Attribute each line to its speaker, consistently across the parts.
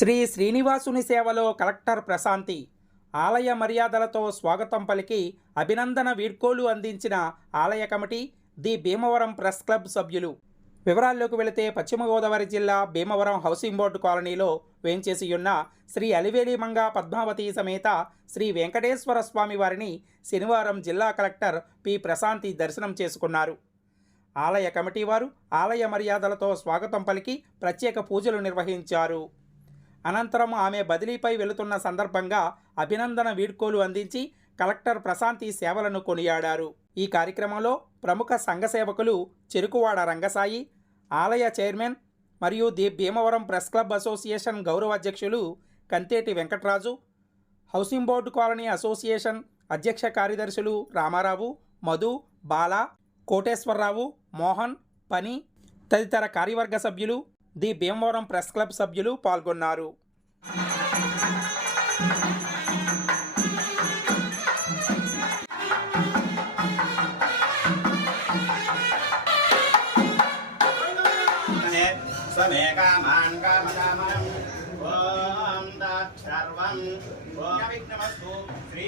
Speaker 1: శ్రీ శ్రీనివాసుని సేవలో కలెక్టర్ ప్రశాంతి ఆలయ మర్యాదలతో స్వాగతం పలికి అభినందన వీడ్కోలు అందించిన ఆలయ committee the Bhimavaram press club సభ్యులు. వివరాల్లోకి వెళితే పశ్చిమ గోదావరి జిల్లా భీమవరం హౌసింగ్ బోర్డు కాలనీలో వేంచేసి ఉన్న శ్రీ అలివేలి మంగ పద్మావతి సమేత శ్రీ వెంకటేశ్వర స్వామి వారిని శనివారం జిల్లా కలెక్టర్ పి. ప్రశాంతి దర్శనం చేసుకున్నారు. ఆలయ కమిటీ వారు ఆలయ మర్యాదలతో స్వాగతం పలికి ప్రత్యేక పూజలు నిర్వహించారు. అనంతరం ఆమె బదిలీపై వెళుతున్న సందర్భంగా అభినందన వీడ్కోలు అందించి కలెక్టర్ ప్రశాంతి సేవలను కొనియాడారు. ఈ కార్యక్రమంలో ప్రముఖ సంఘ సేవకులు చెరుకువాడ రంగసాయి ఆలయ చైర్మన్ మరియు the Bhimavaram press club association గౌరవ అధ్యక్షులు Kanteti Venkatraju housing board colony association అధ్యక్ష కార్యదర్శులు రామారావు మధు బాల కోటేశ్వరరావు మోహన్ పని తదితర కార్యవర్గ సభ్యులు ది భీమవరం ప్రెస్ క్లబ్ సభ్యులు పాల్గొన్నారు
Speaker 2: समे कामान् कामकामनम् ॐ तत्सर्वम् ॐ विघ्नमस्तु श्री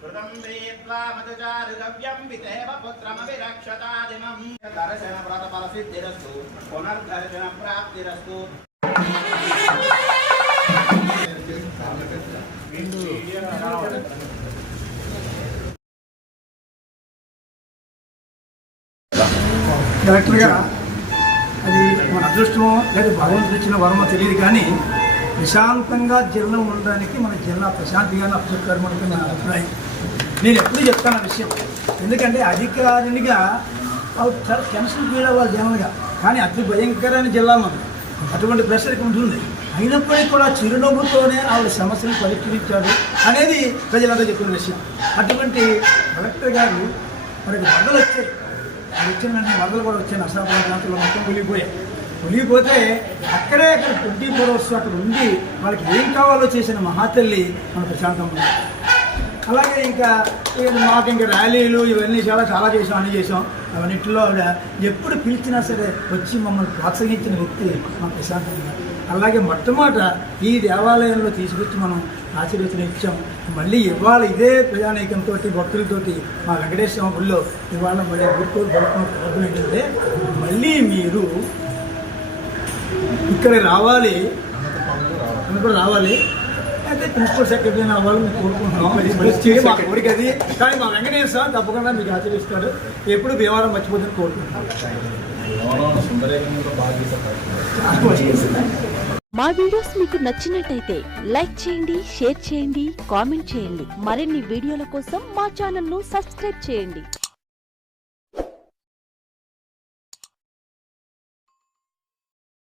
Speaker 2: कृतं वेत्वा मधुचारुगव्यं विदेव पुत्रमभिरक्षतादिमं दर्शन व्रतफलसिद्धिरस्तु पुनर्दर्शन प्राप्तिरस्तु
Speaker 3: డైరెక్టర్గా అది మన అదృష్టమో లేదా భగవంతుడు ఇచ్చిన వరమో తెలియదు కానీ ప్రశాంతంగా జిల్లా ఉండడానికి మన జిల్లా ప్రశాంతిగా అప్పచెప్పారు మనకి నా అభిప్రాయం నేను ఎప్పుడు చెప్తాను ఆ విషయం. ఎందుకంటే అధికారినిగా వాళ్ళు చాలా టెన్షన్ ఫీల్ అవ్వాలి జనరల్గా కానీ అతి భయంకరమైన జిల్లా మనది అటువంటి ప్రెషర్కి ఉంటుంది అయినప్పటికీ కూడా చిరునవ్వుతోనే ఆవిడ సమస్యను పరిష్కరించాడు అనేది ప్రజలంతా చెప్పిన విషయం. అటువంటి కలెక్టర్ గారు మనకి వరదలు వచ్చాయి. అది వచ్చిన వెంటనే వరదలు కూడా వచ్చాయి. నర్సాపురం ప్రాంతంలో మొత్తం ఒలిగిపోయాయి. కొలిగిపోతే అక్కడే అక్కడ ట్వంటీ ఫోర్ అవర్స్ అక్కడ ఉండి వాళ్ళకి ఏం కావాలో చేసిన మహాతల్లి మన ప్రశాంతం అలాగే ఇంకా మాకు ఇంకా ర్యాలీలు ఇవన్నీ చాలా చాలా చేసాం అన్నీ చేసాం. అవన్నింటిలో ఆవిడ ఎప్పుడు పిలిచినా సరే వచ్చి మమ్మల్ని ప్రోత్సహించిన వ్యక్తి మా ప్రశాంతంగా అలాగే మొట్టమొదట ఈ దేవాలయంలో తీసుకొచ్చి మనం ఆశీర్వచనం ఇచ్చాం. మళ్ళీ ఇవాళ ఇదే ప్రజానీకంతో భక్తులతోటి మా వెంకటేశ్వర ఊళ్ళో ఇవాళ మళ్ళీ గుర్తు పడుకున్న ఏంటంటే మళ్ళీ మీరు ఇక్కడ రావాలి అని కూడా రావాలి. అయితే ప్రిన్సిపల్ సెక్రటరీ అవ్వాలి మేము కోరుకుంటున్నాం. మరి పరిస్థితి మా కోరిక అది. కానీ మా వెంకటేశ్వర స్వామి తప్పకుండా మీకు ఆచరిస్తాడు. ఎప్పుడు భీమవరం మర్చిపోతుందని కోరుకుంటున్నాం.
Speaker 4: మా వీడియోస్ మీకు నచ్చినట్టయితే లైక్ చేయండి షేర్ చేయండి కామెంట్ చేయండి. మరిన్ని వీడియోల కోసం మా ఛానల్ను సబ్స్క్రైబ్ చేయండి.